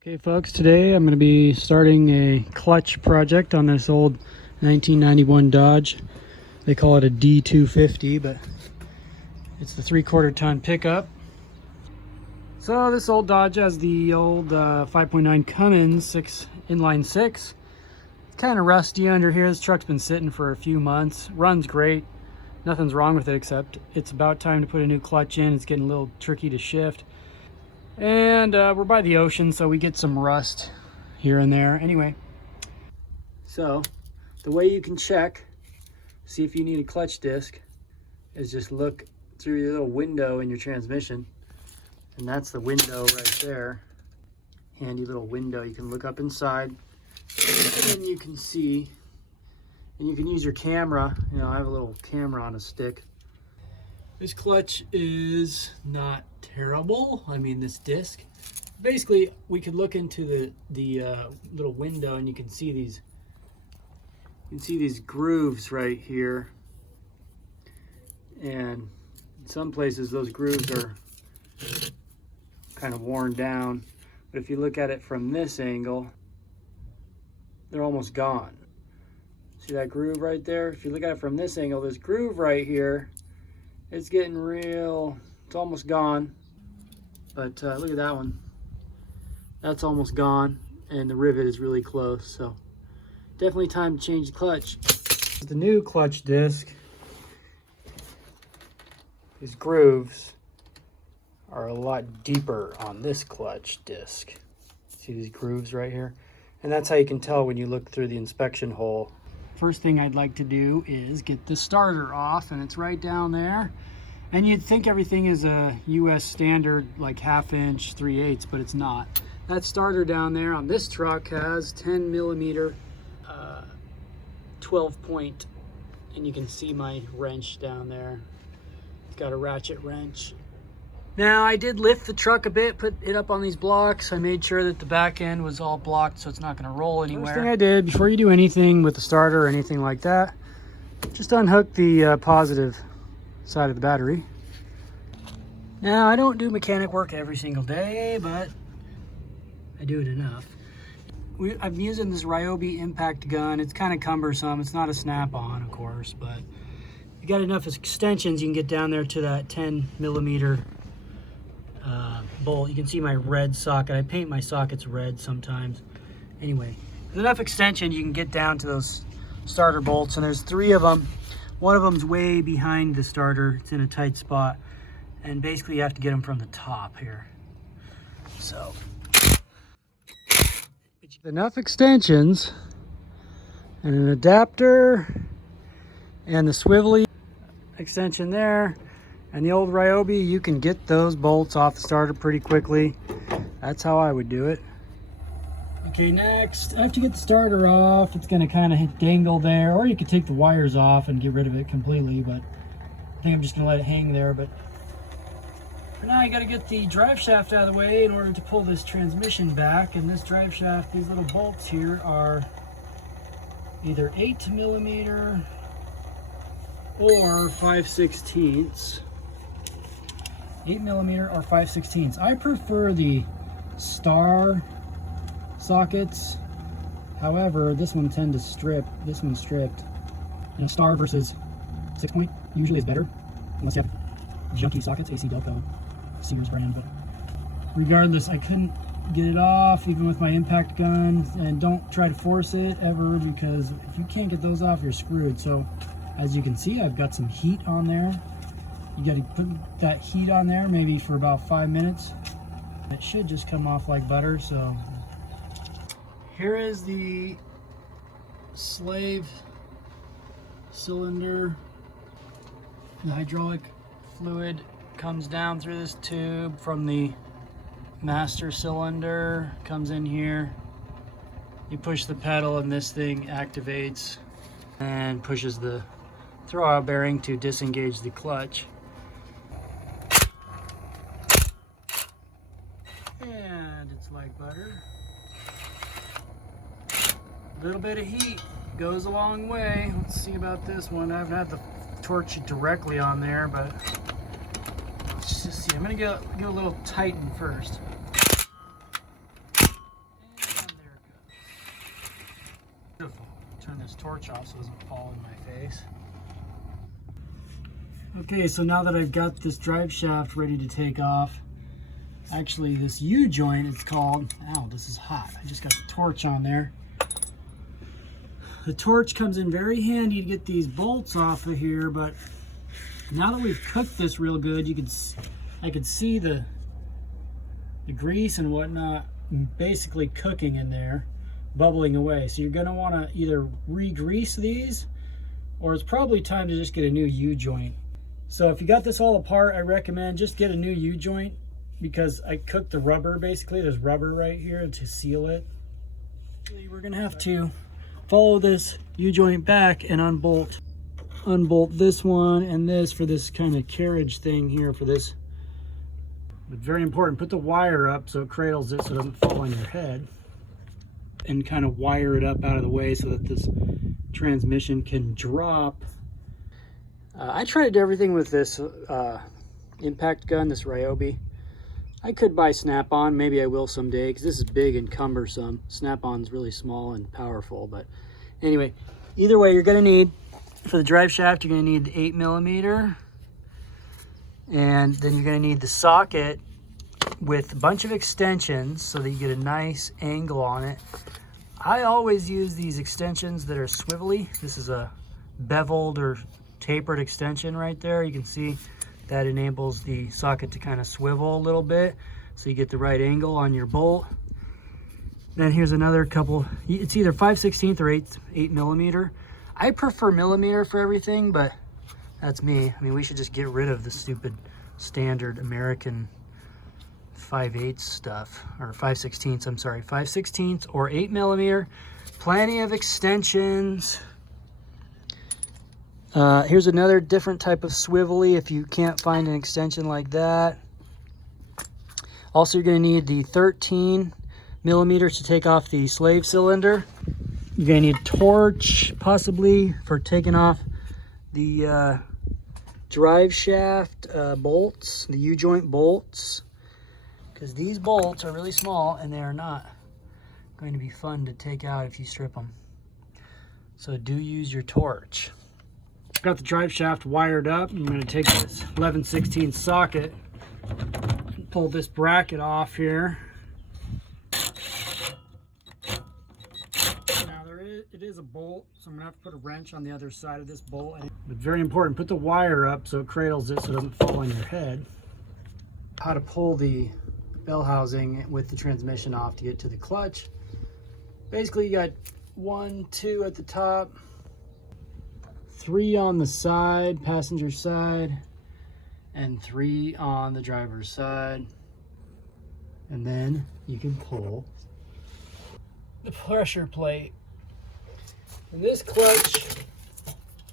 Okay folks, today I'm going to be starting a clutch project on this old 1991 Dodge. They call it a D250, but it's the 3/4 ton pickup. So this old Dodge has the old 5.9 Cummins inline 6. It's kind of rusty under here. This truck's been sitting for a few months. Runs great. Nothing's wrong with it except it's about time to put a new clutch in. It's getting a little tricky to shift. And we're by the ocean, so we get some rust here and there. Anyway, so the way you can check, see if you need a clutch disc, is just look through your little window in your transmission. And that's the window right there. Handy little window. You can look up inside, and you can see, and you can use your camera. You know, I have a little camera on a stick. This clutch is not terrible. I mean, this disc. Basically, we could look into the little window, and you can see these. You can see these grooves right here, and in some places those grooves are kind of worn down. But if you look at it from this angle, they're almost gone. See that groove right there? If you look at it from this angle, this groove right here, it's getting real, it's almost gone. But look at that one. That's almost gone, and the rivet is really close, so definitely time to change the clutch. The new clutch disc, these grooves are a lot deeper on this clutch disc. See these grooves right here? And that's how you can tell when you look through the inspection hole. First thing I'd like to do is get the starter off, and it's right down there. And you'd think everything is a US standard, like 1/2 inch, 3/8, but it's not. That starter down there on this truck has 10 millimeter 12 point, and you can see my wrench down there. It's got a ratchet wrench. Now I did lift the truck a bit, put it up on these blocks. I made sure that the back end was all blocked so it's not going to roll anywhere. First thing I did before you do anything with the starter or anything like that, just unhook the positive side of the battery. Now I don't do mechanic work every single day, but I do it enough. I've been using this Ryobi impact gun. It's kind of cumbersome. It's not a snap-on, of course, but you got enough extensions, you can get down there to that 10 millimeter bolt. You can see my red socket. I paint my sockets red sometimes. Anyway, with enough extension, you can get down to those starter bolts, and there's 3 of them. One of them's way behind the starter. It's in a tight spot, and basically you have to get them from the top here. So, enough extensions and an adapter and the swivelly extension there and the old Ryobi, you can get those bolts off the starter pretty quickly. That's how I would do it. Okay, next, after you get the starter off, it's going to kind of dangle there, or you could take the wires off and get rid of it completely, but I think I'm just going to let it hang there. But for now, you got to get the drive shaft out of the way in order to pull this transmission back. And this drive shaft, these little bolts here are either 8 millimeter or 5/16. 8 millimeter or 5/16. I prefer the star sockets. However, this one tend to strip. This one's stripped. And a star versus 6-point usually is better, unless you have junky sockets, AC Delco, Sears brand. But regardless, I couldn't get it off even with my impact gun. And don't try to force it ever, because if you can't get those off, you're screwed. So as you can see, I've got some heat on there. You got to put that heat on there maybe for about 5 minutes. It should just come off like butter. So here is the slave cylinder. The hydraulic fluid comes down through this tube from the master cylinder, comes in here. You push the pedal and this thing activates and pushes the throwout bearing to disengage the clutch. And it's like butter. A little bit of heat goes a long way. Let's see about this one. I haven't had the torch it directly on there, but let's just see. I'm gonna get a little tighten first. this torch off so it doesn't fall in my face. Okay, so now that I've got this drive shaft ready to take off, actually this U-joint, it's called, ow, this is hot. I just got the torch on there. The torch comes in very handy to get these bolts off of here, but now that we've cooked this real good, I could see the grease and whatnot basically cooking in there, bubbling away. So you're gonna wanna either re-grease these, or it's probably time to just get a new U-joint. So if you got this all apart, I recommend just get a new U-joint, because I cooked the rubber basically. There's rubber right here to seal it. We're gonna have to follow this U-joint back and unbolt this one and this for this kind of carriage thing here for this. But very important, put the wire up so it cradles it so it doesn't fall on your head, and kind of wire it up out of the way so that this transmission can drop. I tried to do everything with this impact gun, this Ryobi. I could buy Snap-on, maybe I will someday, because this is big and cumbersome. Snap-on's really small and powerful, but anyway, either way, you're gonna need, for the drive shaft, you're gonna need the 8mm, and then you're gonna need the socket with a bunch of extensions so that you get a nice angle on it. I always use these extensions that are swivelly. This is a beveled or tapered extension right there. You can see that enables the socket to kind of swivel a little bit so you get the right angle on your bolt. Then here's another couple, it's either 5/16 or 8mm. I prefer millimeter for everything, but that's me. I mean, we should just get rid of the stupid standard American 5/8 stuff, or 5/16, I'm sorry, 5/16 or 8mm. Plenty of extensions. Here's another different type of swivelly if you can't find an extension like that. Also, you're going to need the 13mm to take off the slave cylinder. You're going to need a torch, possibly, for taking off the drive shaft bolts, the U-joint bolts, because these bolts are really small and they are not going to be fun to take out if you strip them. So do use your torch. Got the drive shaft wired up. I'm going to take this 11/16 socket and pull this bracket off here. Now it is a bolt, so I'm going to have to put a wrench on the other side of this bolt. But very important, put the wire up so it cradles it so it doesn't fall on your head. How to pull the bell housing with the transmission off to get to the clutch. Basically, you got 1, 2 at the top, 3 on the side, passenger side, and 3 on the driver's side. And then you can pull the pressure plate. And this clutch